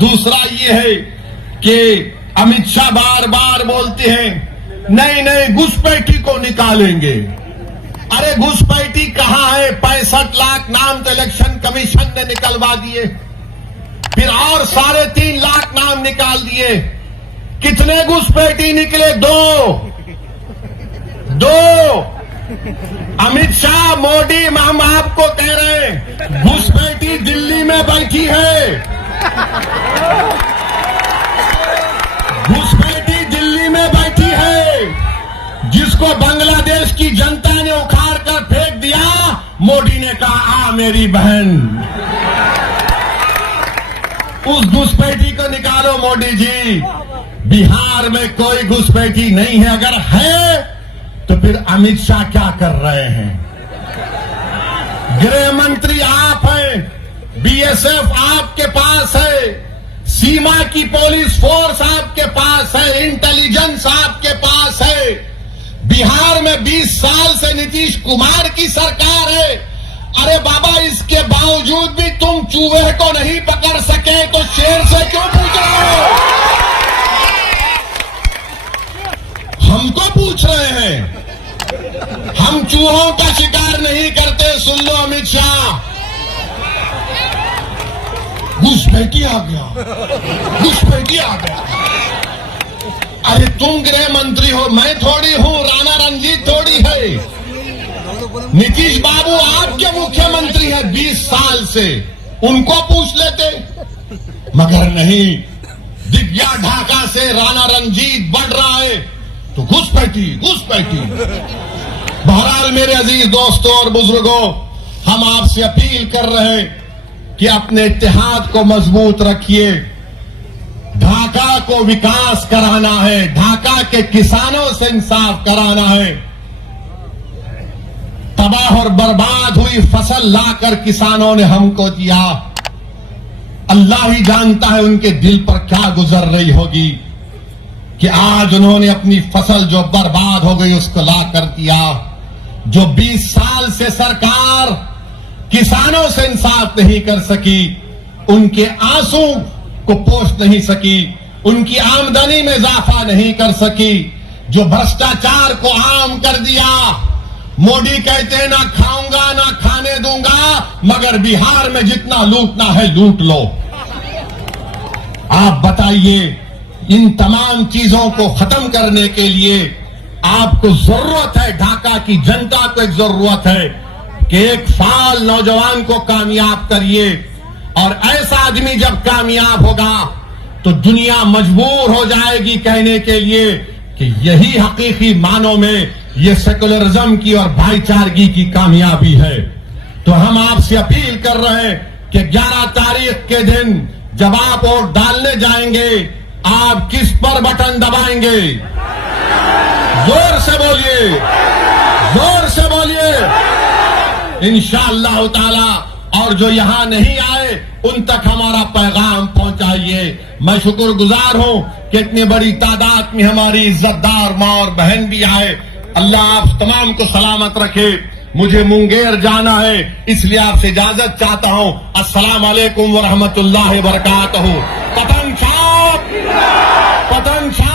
दूसरा ये है कि अमित शाह बार बार बोलते हैं नहीं नहीं घुसपैठी को निकालेंगे। अरे घुसपैठी कहां है? 65 लाख नाम तो इलेक्शन कमीशन ने निकलवा दिए, फिर और 3.5 लाख नाम निकाल दिए। कितने घुसपैठी निकले? दो। अमित शाह, मोदी, हम आपको कह रहे हैं घुसपैठी दिल्ली में बैठी है। घुसपैठी दिल्ली में बैठी है, जिसको बांग्लादेश की जनता ने उखाड़ कर फेंक दिया। मोदी ने कहा आ मेरी बहन, उस घुसपैठी को निकालो मोदी जी। बिहार में कोई घुसपैठी नहीं है, अगर है तो फिर अमित शाह क्या कर रहे हैं? गृह मंत्री आप हैं, बीएसएफ आपके पास है, सीमा की पुलिस फोर्स आपके पास है, इंटेलिजेंस आपके पास है। बिहार में 20 साल से नीतीश कुमार की सरकार है। अरे बाबा, इसके बावजूद भी तुम चूहे को नहीं पकड़ सके तो शेर से क्यों पूछ रहे हो? हमको पूछ रहे हैं। हम चूहों का शिकार नहीं करते। सुन लो अमित शाह, घुसपैठी आ गया, घुसपैठी आ गया। अरे तुम गृह मंत्री हो, मैं थोड़ी हूं, राणा रणजीत थोड़ी है। नीतीश बाबू आपके मुख्यमंत्री हैं 20 साल से, उनको पूछ लेते, मगर नहीं। दिव्या ढाका से राणा रंजीत बढ़ रहा है तो घुसपैठी। बहरहाल मेरे अजीज दोस्तों और बुजुर्गों, हम आपसे अपील कर रहे हैं कि अपने इत्तेहाद को मजबूत रखिए। ढाका को विकास कराना है, ढाका के किसानों से इंसाफ कराना है। तबाह और बर्बाद हुई फसल लाकर किसानों ने हमको दिया। अल्लाह ही जानता है उनके दिल पर क्या गुजर रही होगी कि आज उन्होंने अपनी फसल जो बर्बाद हो गई उसको ला कर दिया। जो 20 साल से सरकार किसानों से इंसाफ नहीं कर सकी, उनके आंसू को पोंछ नहीं सकी, उनकी आमदनी में इजाफा नहीं कर सकी, जो भ्रष्टाचार को आम कर दिया। मोदी कहते हैं ना खाऊंगा ना खाने दूंगा, मगर बिहार में जितना लूटना है लूट लो। आप बताइए, इन तमाम चीजों को खत्म करने के लिए आपको जरूरत है, ढाका की जनता को एक जरूरत है कि एक फाल नौजवान को कामयाब करिए। और ऐसा आदमी जब कामयाब होगा तो दुनिया मजबूर हो जाएगी कहने के लिए कि यही हकीकी मानों में ये सेकुलरिज्म की और भाईचारगी की कामयाबी है। तो हम आपसे अपील कर रहे हैं कि 11 तारीख के दिन जब आप वोट डालने जाएंगे, आप किस पर बटन दबाएंगे? जोर से बोलिए, जोर से बोलिए। इंशाअल्लाह ताला। और जो यहां नहीं आए उन तक हमारा पैगाम पहुंचाइए। मैं शुक्रगुजार हूं कि इतनी बड़ी तादाद में हमारी इज्जतदार मां और बहन भी आए। अल्लाह आप तमाम को सलामत रखे। मुझे मुंगेर जाना है, इसलिए आपसे इजाजत चाहता हूं। अस्सलाम वालेकुम व रहमतुल्लाहि व बरकातहू। पतन छाप, पतन छाप।